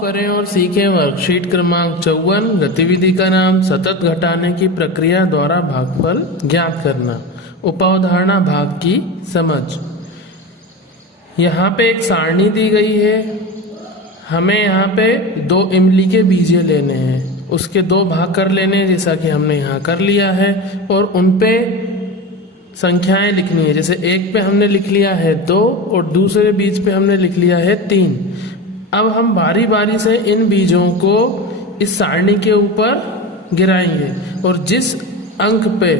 करें और सीखें वर्कशीट क्रमांक 54। गतिविधि का नाम सतत घटाने की प्रक्रिया द्वारा भागफल ज्ञात करना। उपावधारणा भाग की समझ। यहाँ पे एक सारणी दी गई है, हमें यहाँ पे 2 इमली के बीजे लेने हैं, उसके 2 भाग कर लेने हैं जैसा कि हमने यहाँ कर लिया है, और उन पे संख्याएं लिखनी है। जैसे एक पे हमने लिख लिया है 2 और दूसरे बीज पे हमने लिख लिया है 3। अब हम बारी बारी से इन बीजों को इस सारणी के ऊपर गिराएंगे और जिस अंक पे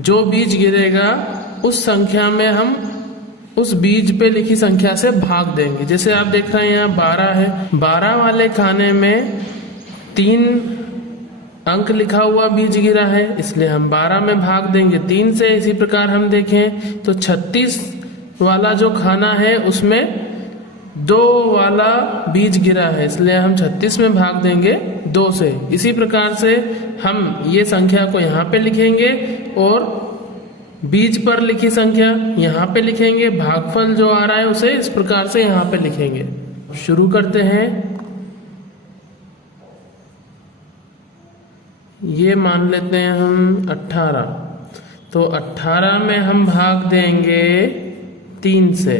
जो बीज गिरेगा उस संख्या में हम उस बीज पे लिखी संख्या से भाग देंगे। जैसे आप देख रहे हैं यहाँ 12 है, 12 वाले खाने में 3 अंक लिखा हुआ बीज गिरा है, इसलिए हम 12 में भाग देंगे 3 से। इसी प्रकार हम देखें तो 36 वाला जो खाना है उसमें 2 वाला बीज गिरा है, इसलिए हम 36 में भाग देंगे 2 से। इसी प्रकार से हम ये संख्या को यहाँ पे लिखेंगे और बीज पर लिखी संख्या यहाँ पे लिखेंगे, भागफल जो आ रहा है उसे इस प्रकार से यहाँ पे लिखेंगे। शुरू करते हैं। ये मान लेते हैं हम 18, तो 18 में हम भाग देंगे 3 से,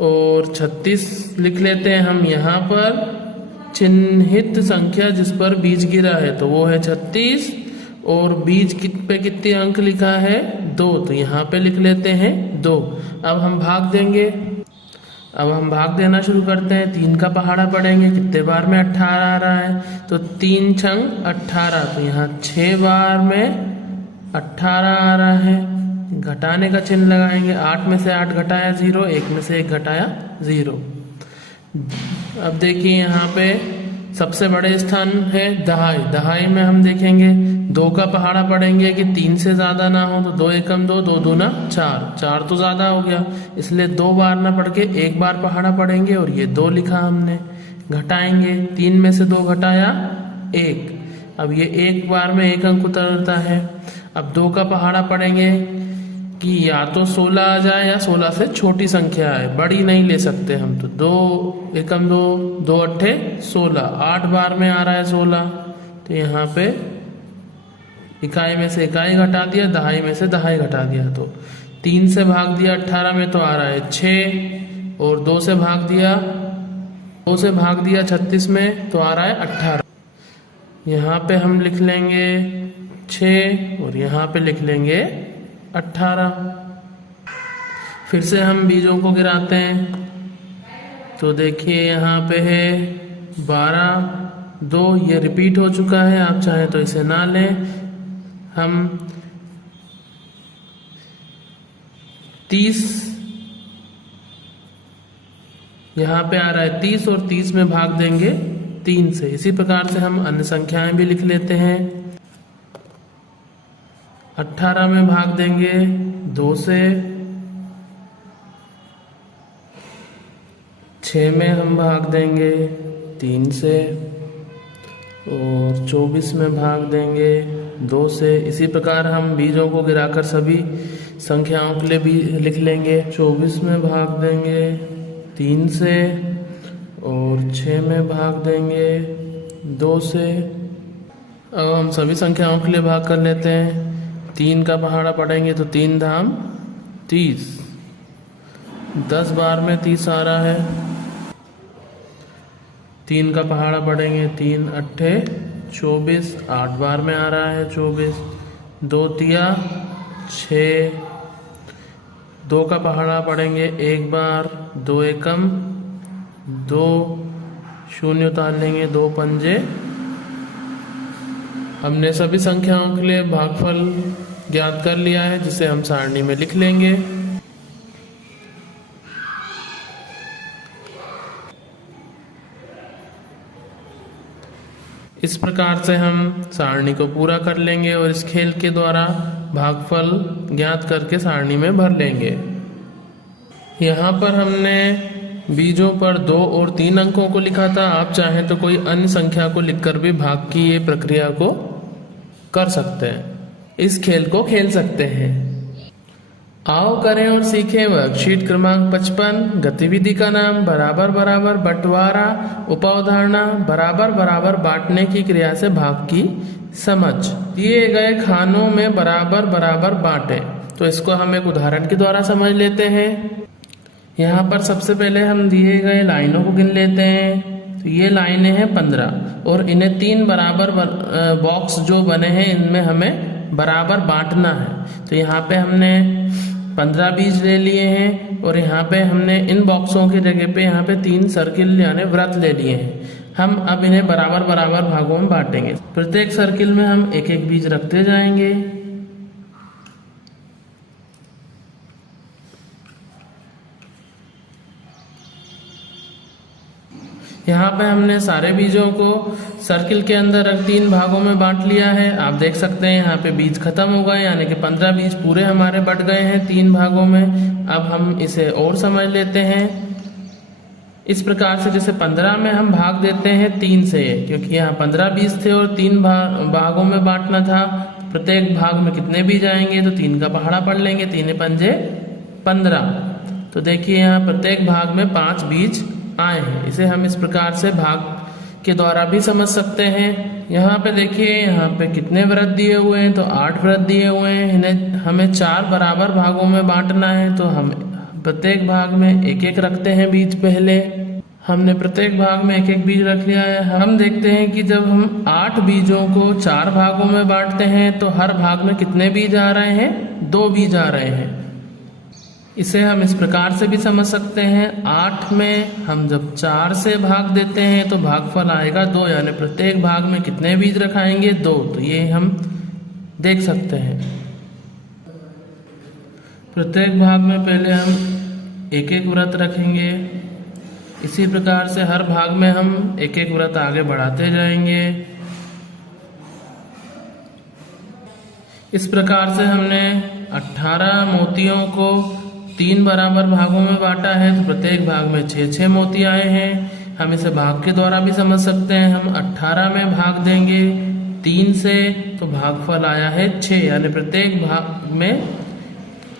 और 36 लिख लेते हैं हम यहाँ पर चिन्हित संख्या जिस पर बीज गिरा है, तो वो है 36, और बीज पे कितने अंक लिखा है 2, तो यहाँ पे लिख लेते हैं 2। अब हम भाग देंगे, अब हम भाग देना शुरू करते हैं। 3 का पहाड़ा पड़ेंगे, कितने बार में 18 आ रहा है, तो 3 छंग 18, तो यहाँ 6 बार में 18 आ रहा है। घटाने का चिन्ह लगाएंगे, 8 में से 8 घटाया 0, 1 में से 1 घटाया 0। अब देखिए यहाँ पे सबसे बड़े स्थान है दहाई। दहाई में हम देखेंगे 2 का पहाड़ा पड़ेंगे कि 3 से ज्यादा ना हो, तो 2 एकम 2, 2 दूना 4, 4 तो ज्यादा हो गया, इसलिए 2 बार ना पढ़ के 1 बार पहाड़ा पड़ेंगे, और ये 2 लिखा हमने। घटाएंगे, 3 में से 2 घटाया 1, अब ये 1 बार में 1 अंक उतरता है। अब 2 का पहाड़ा पड़ेंगे कि या तो 16 आ जाए या 16 से छोटी संख्या है, बड़ी नहीं ले सकते हम, तो 2 एकम 2, 2 अट्ठे 16, 8 बार में आ रहा है 16, तो यहाँ पे इकाई में से इकाई घटा दिया, दहाई में से दहाई घटा दिया, तो 3 से भाग दिया 18 में तो आ रहा है 6, और 2 से भाग दिया 36 में तो आ रहा है 18। यहाँ पे हम लिख लेंगे 6 और यहाँ पे लिख लेंगे 18। फिर से हम बीजों को गिराते हैं, तो देखिए यहाँ पे है 12, 2, ये रिपीट हो चुका है, आप चाहें तो इसे ना लें। हम 30 यहाँ पे आ रहा है 30, और 30 में भाग देंगे 3 से। इसी प्रकार से हम अन्य संख्याएं भी लिख लेते हैं। 18 में भाग देंगे 2 से, 6 में हम भाग देंगे 3 से, और 24 में भाग देंगे 2 से। इसी प्रकार हम बीजों को गिराकर सभी संख्याओं के लिए भी लिख लेंगे। 24 में भाग देंगे 3 से, और 6 में भाग देंगे 2 से। अब हम सभी संख्याओं के लिए भाग कर लेते हैं। 3 का पहाड़ा पड़ेंगे तो 3 धाम 30, 10 बार में 30 आ रहा है। 3 का पहाड़ा पड़ेंगे 3 अट्ठे 24, 8 बार में आ रहा है 24, 2 तिया 6, 2 का पहाड़ा पड़ेंगे 1 बार, 2 एकम 2, शून्य उतार लेंगे 2 पंजे। हमने सभी संख्याओं के लिए भागफल ज्ञात कर लिया है, जिसे हम सारणी में लिख लेंगे। इस प्रकार से हम सारणी को पूरा कर लेंगे और इस खेल के द्वारा भागफल ज्ञात करके सारणी में भर लेंगे। यहाँ पर हमने बीजों पर 2 और 3 अंकों को लिखा था। आप चाहें तो कोई अन्य संख्या को लिखकर भी भाग की ये प्रक्रिया को कर सकते हैं, इस खेल को खेल सकते हैं। आओ करें और सीखें वर्कशीट क्रमांक 55। गतिविधि का नाम बराबर बराबर बंटवारा, उपावधारणा बराबर बराबर बांटने की क्रिया से भाग की समझ। दिए गए खानों में बराबर बराबर बांटे। तो इसको हम एक उदाहरण के द्वारा समझ लेते हैं। यहाँ पर सबसे पहले हम दिए गए लाइनों को गिन लेते हैं। तो ये लाइनें हैं 15 और इन्हें 3 बराबर बॉक्स जो बने हैं इनमें हमें बराबर बांटना है। तो यहाँ पे हमने 15 बीज ले लिए हैं और यहाँ पे हमने इन बॉक्सों की जगह पे यहाँ पे 3 सर्किल यानी वृत्त ले लिए हैं। हम अब इन्हें बराबर बराबर भागों में बांटेंगे। प्रत्येक सर्किल में हम एक एक बीज रखते जाएंगे। यहाँ पे हमने सारे बीजों को सर्किल के अंदर 3 भागों में बांट लिया है। आप देख सकते हैं यहाँ पे बीज खत्म हो गए, यानी कि 15 बीज पूरे हमारे बट गए हैं 3 भागों में। अब हम इसे और समझ लेते हैं। इस प्रकार से जैसे 15 में हम भाग देते हैं 3 से, क्योंकि यहाँ 15 बीज थे और 3 भागों में बांटना था। प्रत्येक भाग में कितने बीज आएंगे, तो 3 का पहाड़ा पढ़ लेंगे, 3 पंजे 15। तो देखिए यहाँ प्रत्येक भाग में 5 बीज आए हैं। इसे हम इस प्रकार से भाग के द्वारा भी समझ सकते हैं। यहाँ पे देखिए यहाँ पे कितने वृत्त दिए हुए हैं, तो 8 वृत्त दिए हुए हैं। इन्हें हमें 4 बराबर भागों में बांटना है। तो हम प्रत्येक भाग में एक एक रखते हैं बीज। पहले हमने प्रत्येक भाग में एक एक बीज रख लिया है। हम देखते हैं कि जब हम 8 बीजों को 4 भागों में बांटते हैं तो हर भाग में कितने बीज आ रहे हैं, 2 बीज आ रहे हैं। इसे हम इस प्रकार से भी समझ सकते हैं। 8 में हम जब 4 से भाग देते हैं तो भागफल आएगा 2, यानी प्रत्येक भाग में कितने बीज रखाएंगे, 2। तो ये हम देख सकते हैं। प्रत्येक भाग में पहले हम एक एक वृत्त रखेंगे। इसी प्रकार से हर भाग में हम एक एक वृत्त आगे बढ़ाते जाएंगे। इस प्रकार से हमने 18 मोतियों को 3 बराबर भागों में बांटा है। तो प्रत्येक भाग में 6-6 मोती आए हैं। हम इसे भाग के द्वारा भी समझ सकते हैं। हम 18 में भाग देंगे 3 से, तो भागफल आया है 6, यानी प्रत्येक भाग में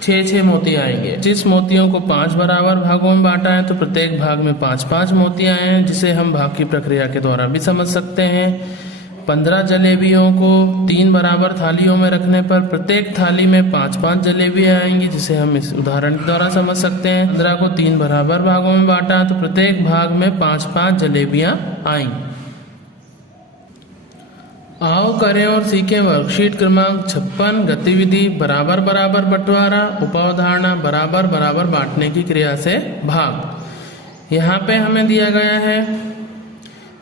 6-6 मोती आएंगे। जिस मोतियों को 5 बराबर भागों में बांटा है तो प्रत्येक भाग में 5-5 मोती आए हैं, जिसे हम भाग की प्रक्रिया के द्वारा भी समझ सकते हैं। 15 जलेबियों को 3 बराबर थालियों में रखने पर प्रत्येक थाली में 5-5 जलेबियां आएंगी, जिसे हम इस उदाहरण के द्वारा समझ सकते हैं। 15 को 3 बराबर भागों में बांटा तो प्रत्येक भाग में 5-5 जलेबियां आई। आओ करें और सीखें वर्कशीट क्रमांक 56। गतिविधि बराबर बराबर बंटवारा, उपावधारणा बराबर बराबर बांटने की क्रिया से भाग। यहाँ पे हमें दिया गया है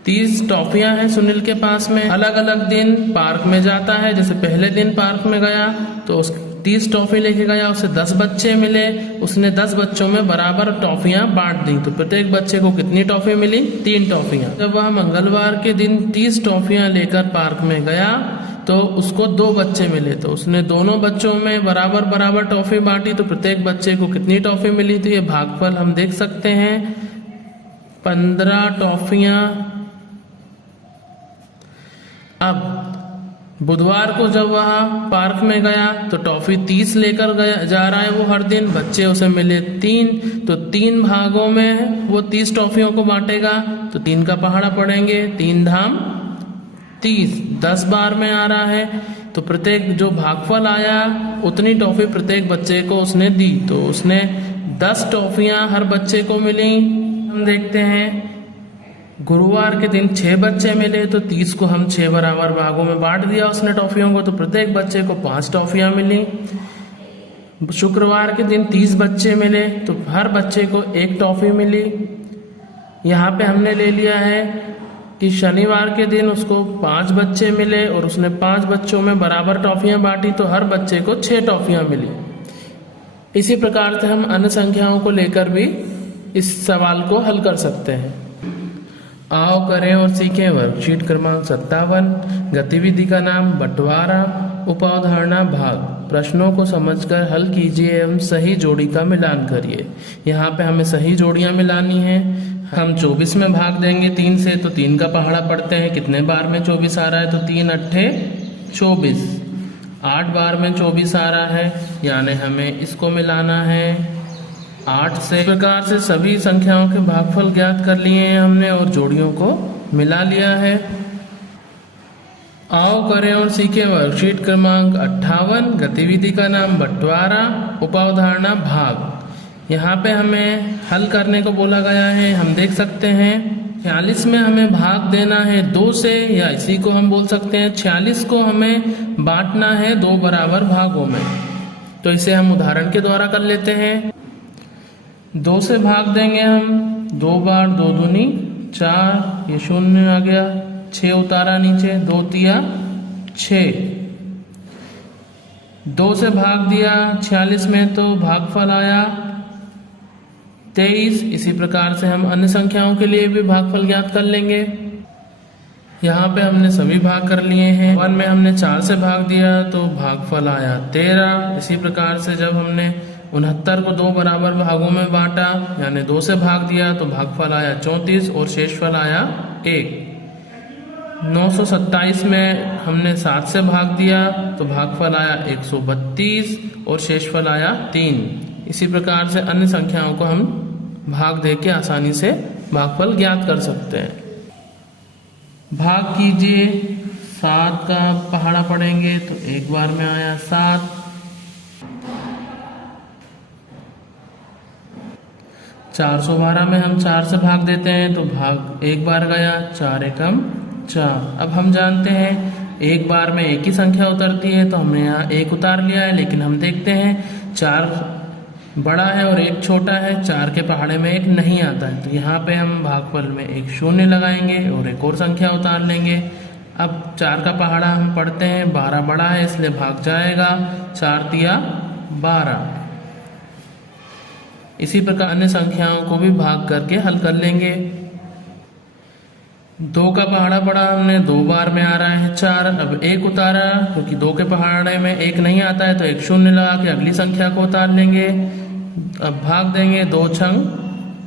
30 टॉफियां हैं सुनील के पास में। अलग अलग दिन पार्क में जाता है। जैसे पहले दिन पार्क में गया तो उस 30 टॉफी लेके गया, उसे 10 बच्चे मिले। उसने 10 बच्चों में बराबर टॉफियां बांट दी। तो प्रत्येक बच्चे को कितनी टॉफी मिली, 3 टॉफियां। जब वह मंगलवार के दिन 30 टॉफियां लेकर पार्क में गया तो उसको 2 बच्चे मिले। तो उसने दोनों बच्चों में बराबर बराबर टॉफी बांटी। तो प्रत्येक बच्चे को कितनी टॉफी मिली, तो ये भागफल हम देख सकते हैं 15 टॉफियां। अब बुधवार को जब वह पार्क में गया तो टॉफी 30 लेकर जा रहा है वो हर दिन। बच्चे उसे मिले 3, तो 3 भागों में वो 30 टॉफियों को बांटेगा। तो 3 का पहाड़ा पड़ेंगे, 3 धाम 30, 10 बार में आ रहा है। तो प्रत्येक जो भागफल आया उतनी टॉफी प्रत्येक बच्चे को उसने दी। तो उसने 10 टॉफियां हर बच्चे को मिली। हम देखते हैं गुरुवार के दिन 6 बच्चे मिले। तो 30 को हम 6 बराबर भागों में बांट दिया उसने टॉफियों को। तो प्रत्येक बच्चे को 5 टॉफियां मिली। शुक्रवार के दिन 30 बच्चे मिले तो हर बच्चे को 1 टॉफी मिली। यहाँ पे हमने ले लिया है कि शनिवार के दिन उसको 5 बच्चे मिले और उसने 5 बच्चों में बराबर टॉफियां बांटी। तो हर बच्चे को 6 टॉफियां मिली। इसी प्रकार से हम अन्य संख्याओं को लेकर भी इस सवाल को हल कर सकते हैं। आओ करें और सीखें वर्कशीट क्रमांक 57। गतिविधि का नाम बंटवारा, उपावधारणा भाग। प्रश्नों को समझकर हल कीजिए एवं सही जोड़ी का मिलान करिए। यहाँ पे हमें सही जोड़ियां मिलानी है। हम 24 में भाग देंगे 3 से, तो 3 का पहाड़ा पड़ते हैं। कितने बार में 24 आ रहा है, तो 3 अट्ठे 24। 8 बार में 24 आ रहा है, यानी हमें इसको मिलाना है 8 से। इस प्रकार से सभी संख्याओं के भागफल ज्ञात कर लिए हैं हमने और जोड़ियों को मिला लिया है। आओ करें और सीखें वर्कशीट क्रमांक 58, गतिविधि का नाम बंटवारा, उपावधारणा भाग। यहाँ पे हमें हल करने को बोला गया है। हम देख सकते हैं 46 में हमें भाग देना है 2 से, या इसी को हम बोल सकते हैं 46 को हमें बांटना है 2 बराबर भागों में। तो इसे हम उदाहरण के द्वारा कर लेते हैं। 2 से भाग देंगे हम 2 बार, 2 दूनी 4, ये 0 आ गया, 6 उतारा नीचे, 2 तिया 6। 2 से भाग दिया 46 में तो भागफल आया 23। इसी प्रकार से हम अन्य संख्याओं के लिए भी भागफल ज्ञात कर लेंगे। यहाँ पे हमने सभी भाग कर लिए हैं। 1 में हमने 4 से भाग दिया तो भागफल आया 13। इसी प्रकार से जब हमने 69 को 2 बराबर भागों में बांटा, यानी 2 से भाग दिया तो भागफल आया 34 और शेषफल आया 1। 927 में हमने 7 से भाग दिया तो भागफल आया 132 और शेषफल आया 3। इसी प्रकार से अन्य संख्याओं को हम भाग दे के आसानी से भागफल ज्ञात कर सकते हैं। भाग कीजिए, 7 का पहाड़ा पढ़ेंगे तो 1 बार में आया 7। 412 में हम 4 से भाग देते हैं तो भाग 1 बार गया, 4 एकम 4। अब हम जानते हैं 1 बार में एक ही संख्या उतरती है, तो हमने यहाँ 1 उतार लिया है। लेकिन हम देखते हैं 4 बड़ा है और 1 छोटा है, 4 के पहाड़े में 1 नहीं आता है, तो यहाँ पे हम भागफल में एक 0 लगाएंगे और एक और संख्या उतार लेंगे। अब 4 का पहाड़ा हम पढ़ते हैं, 12 बड़ा है इसलिए भाग जाएगा, 4 तिया 12। इसी प्रकार अन्य संख्याओं को भी भाग करके हल कर लेंगे। 2 का पहाड़ा पड़ा हमने, 2 बार में आ रहा है 4। अब 1 उतारा, क्योंकि 2 के पहाड़े में 1 नहीं आता है तो एक 0 लगा के अगली संख्या को उतार लेंगे। अब भाग देंगे 2 छंग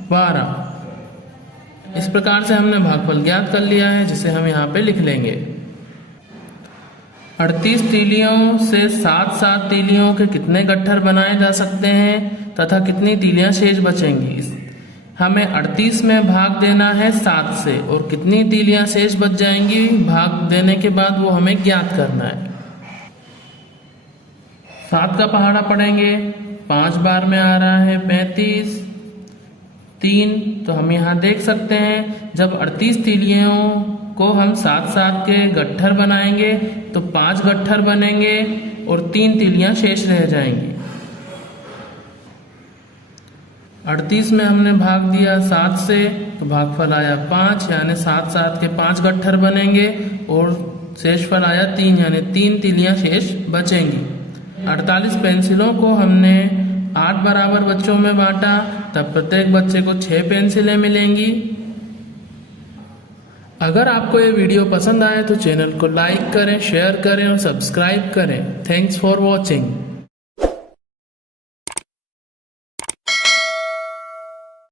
12। इस प्रकार से हमने भागफल ज्ञात कर लिया है, जिसे हम यहाँ पे लिख लेंगे। 38 तीलियों से 7 तीलियों के कितने गट्ठर बनाए जा सकते हैं तथा कितनी तीलियां शेष बचेंगी। हमें 38 में भाग देना है 7 से और कितनी तीलियां शेष बच जाएंगी भाग देने के बाद वो हमें ज्ञात करना है। 7 का पहाड़ा पढ़ेंगे, 5 बार में आ रहा है 35, 3। तो हम यहाँ देख सकते हैं जब 38 तीलियों को हम 7 के गट्ठर बनाएंगे तो 5 गट्ठर बनेंगे और 3 तीलियां शेष रह जाएंगी। 38 में हमने भाग दिया 7 से तो भागफल आया 5, यानी 7 के 5 गट्ठर बनेंगे और शेषफल आया 3, यानी 3 तीलियां शेष बचेंगी। 48 पेंसिलों को हमने 8 बराबर बच्चों में बांटा, तब प्रत्येक बच्चे को 6 पेंसिलें मिलेंगी। अगर आपको ये वीडियो पसंद आए तो चैनल को लाइक करें, शेयर करें और सब्सक्राइब करें। Thanks for watching.